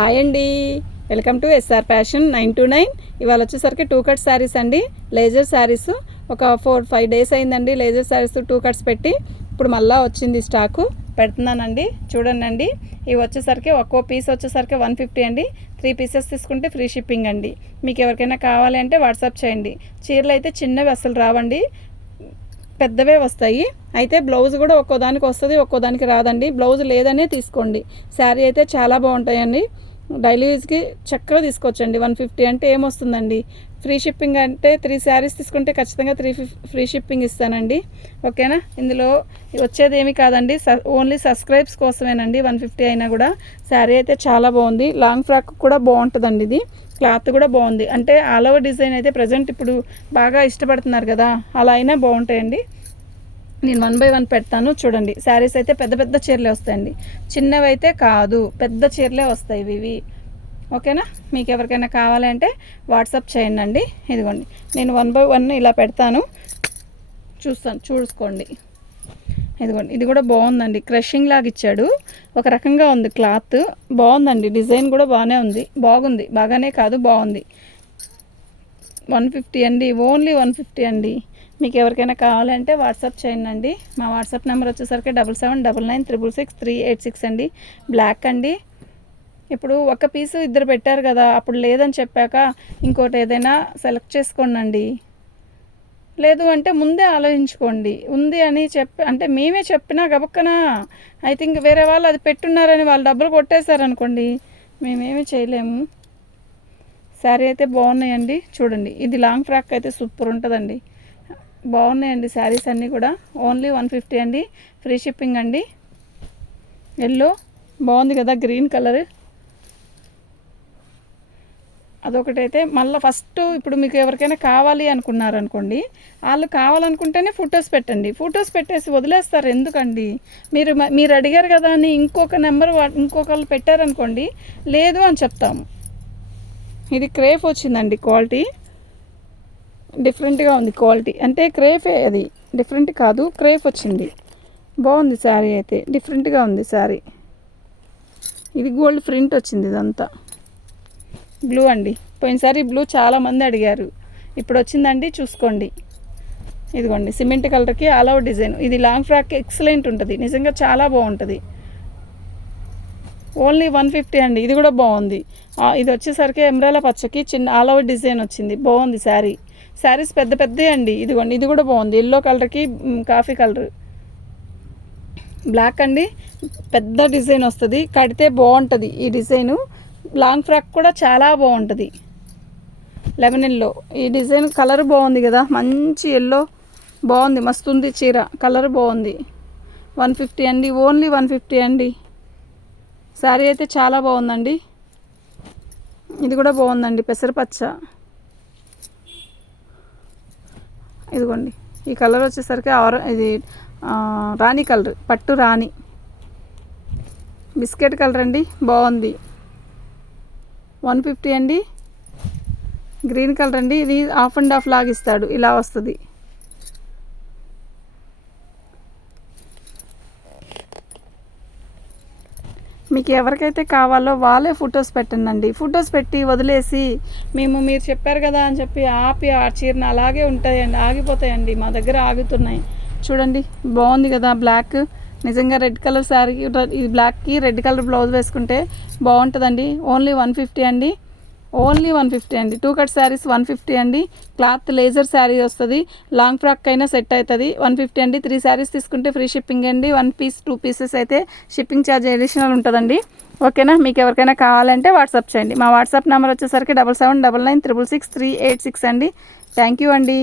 Hi అండి, welcome to SR fashion 929. ఇవాళ వచ్చేసరికి 2 కట్ శారీస్ అండి, లేజర్ శారీస్. ఒక 4-5 డేస్ అయిందండి లేజర్ శారీస్ 2 కట్స్ పెట్టి. ఇప్పుడు మళ్ళీ వచ్చింది స్టాకు, పెడుతున్నానండి. చూడండి, ఇవి వచ్చేసరికి ఒక్కో పీస్ వచ్చేసరికి 150 అండి. 3 పీసెస్ తీసుకుంటే ఫ్రీ షిప్పింగ్ అండి. మీకు ఎవరికైనా కావాలి అంటే వాట్సాప్ చేయండి. చీరలు అయితే చిన్నవి అసలు రావండి, పెద్దవే వస్తాయి. అయితే బ్లౌజ్ కూడా ఒక్కోదానికి వస్తుంది, ఒక్కోదానికి రాదండి. బ్లౌజ్ లేదనే తీసుకోండి. శారీ అయితే చాలా బాగుంటాయండి, డైలీ యూజ్కి చక్కగా తీసుకోవచ్చండి. 150 అంటే ఏమొస్తుందండి. ఫ్రీ షిప్పింగ్ అంటే 3 శారీస్ తీసుకుంటే ఖచ్చితంగా 3 ఫ్రీ షిప్పింగ్ ఇస్తానండి. ఓకేనా? ఇందులో వచ్చేది ఏమి కాదండి, ఓన్లీ సబ్స్క్రైబ్స్ కోసమేనండి. 150 అయినా కూడా శారీ అయితే చాలా బాగుంది. లాంగ్ ఫ్రాక్ కూడా బాగుంటుందండి. ఇది క్లాత్ కూడా బాగుంది. అంటే ఆల్ ఓవర్ డిజైన్ అయితే ప్రజెంట్ ఇప్పుడు బాగా ఇష్టపడుతున్నారు కదా, అలా అయినా బాగుంటాయండి. నేను 1 బై 1 పెడతాను చూడండి. శారీస్ అయితే పెద్ద పెద్ద చీరలే వస్తాయండి, చిన్నవి అయితే కాదు, పెద్ద చీరలే వస్తాయి ఇవి. ఓకేనా? మీకు ఎవరికైనా కావాలంటే వాట్సాప్ చేయండి అండి. ఇదిగోండి, నేను 1 బై 1 ఇలా పెడతాను, చూసుకోండి. ఇదిగోండి, ఇది కూడా బాగుందండి, క్రషింగ్ లాగా ఇచ్చాడు. ఒక రకంగా ఉంది క్లాత్, బాగుందండి. డిజైన్ కూడా బాగానే ఉంది, బాగుంది. బాగానే కాదు, బాగుంది. 150 అండి, ఓన్లీ 150 అండి. మీకు ఎవరికైనా కావాలంటే వాట్సాప్ చేయండి. మా వాట్సాప్ నెంబర్ వచ్చేసరికి 7799666386 అండి. బ్లాక్ అండి. ఇప్పుడు ఒక పీసు ఇద్దరు పెట్టారు కదా, అప్పుడు లేదని చెప్పాక ఇంకోటి ఏదైనా సెలెక్ట్ చేసుకోండి. లేదు అంటే ముందే ఆలోచించుకోండి. ఉంది అని అంటే మేమే చెప్పినా గబక్కన ఐ థింక్ వేరే వాళ్ళు అది పెట్టున్నారని వాళ్ళు డబ్బులు కొట్టేశారనుకోండి, మేమేమీ చేయలేము. శారీ అయితే బాగున్నాయండి. చూడండి, ఇది లాంగ్ ఫ్రాక్ అయితే సూపర్ ఉంటుందండి. బాగున్నాయండి శారీస్ అన్నీ కూడా. ఓన్లీ 150 అండి, ఫ్రీ షిప్పింగ్ అండి. ఎల్లో బాగుంది కదా, గ్రీన్ కలర్ అదొకటైతే. మళ్ళీ ఫస్ట్ ఇప్పుడు మీకు ఎవరికైనా కావాలి అనుకున్నారనుకోండి, వాళ్ళు కావాలనుకుంటేనే ఫొటోస్ పెట్టండి. ఫొటోస్ పెట్టేసి వదిలేస్తారు ఎందుకండి? మీరు అడిగారు కదా అని ఇంకొక నెంబర్ ఇంకొకళ్ళు పెట్టారనుకోండి, లేదు అని చెప్తాము. ఇది క్రేప్ వచ్చిందండి, క్వాలిటీ డిఫరెంట్గా ఉంది. క్వాలిటీ అంటే క్రేపే, అది డిఫరెంట్ కాదు, క్రేప్ వచ్చింది. బాగుంది శారీ అయితే, డిఫరెంట్గా ఉంది శారీ. ఇది గోల్డ్ ప్రింట్ వచ్చింది, ఇదంతా బ్లూ అండి. పోయినసారి బ్లూ చాలామంది అడిగారు, ఇప్పుడు వచ్చిందండి, చూసుకోండి. ఇదిగోండి, సిమెంట్ కలర్కి ఆల్ ఓవర్ డిజైన్. ఇది లాంగ్ ఫ్రాక్ ఎక్సలెంట్ ఉంటుంది, నిజంగా చాలా బాగుంటుంది. ఓన్లీ 150 అండి. ఇది కూడా బాగుంది. ఇది వచ్చేసరికి ఎమరాల్డ్ పచ్చకి చిన్న ఆల్ ఓవర్ డిజైన్ వచ్చింది, బాగుంది శారీ. శారీస్ పెద్ద పెద్దవి అండి. ఇదిగోండి, ఇది కూడా బాగుంది, ఎల్లో కలర్కి కాఫీ కలర్, బ్లాక్ అండి. పెద్ద డిజైన్ వస్తుంది, కడితే బాగుంటుంది ఈ డిజైను. లాంగ్ ఫ్రాక్ కూడా చాలా బాగుంటుంది. లెమన్ ఎల్లో ఈ డిజైన్, కలర్ బాగుంది కదా, మంచి ఎల్లో బాగుంది, మస్తుంది చీర, కలర్ బాగుంది. 150 అండి, ఓన్లీ 150 అండి. శారీ అయితే చాలా బాగుందండి. ఇది కూడా బాగుందండి, పెసరపచ్చ. ఇదిగోండి, ఈ కలర్ వచ్చేసరికి ఇది రాణి కలర్, పట్టు రాణి, బిస్కెట్ కలర్ అండి, బాగుంది. 150 అండి. గ్రీన్ కలర్ అండి, ఇది హాఫ్ అండ్ హాఫ్ లాగా ఇస్తాడు, ఇలా వస్తుంది. మీకు ఎవరికైతే కావాలో వాళ్ళే ఫొటోస్ పెట్టండి. ఫొటోస్ పెట్టి వదిలేసి మీరు చెప్పారు కదా అని చెప్పి ఆపి ఆ చీరను అలాగే ఉంటాయండి, ఆగిపోతాయండి. మా దగ్గర ఆగుతున్నాయి. చూడండి, బాగుంది కదా బ్లాక్. నిజంగా రెడ్ కలర్ శారీ, ఇది బ్లాక్కి రెడ్ కలర్ బ్లౌజ్ వేసుకుంటే బాగుంటుందండి. ఓన్లీ 150 అండి, ఓన్లీ 150 అండి. 2 కట్ శారీస్ 150 అండి. క్లాత్ లేజర్ శారీ వస్తుంది, లాంగ్ ఫ్రాక్ అయినా సెట్ అవుతుంది. 150 అండి. 3 శారీస్ తీసుకుంటే ఫ్రీ షిప్పింగ్ అండి. 1 పీస్ 2 పీసెస్ అయితే షిప్పింగ్ ఛార్జ్ అడిషనల్ ఉంటుందండి. ఓకేనా? మీకు ఎవరికైనా కావాలంటే వాట్సాప్ చేయండి. మా వాట్సాప్ నెంబర్ వచ్చేసరికి 7799666386 అండి. థ్యాంక్ యూ అండి.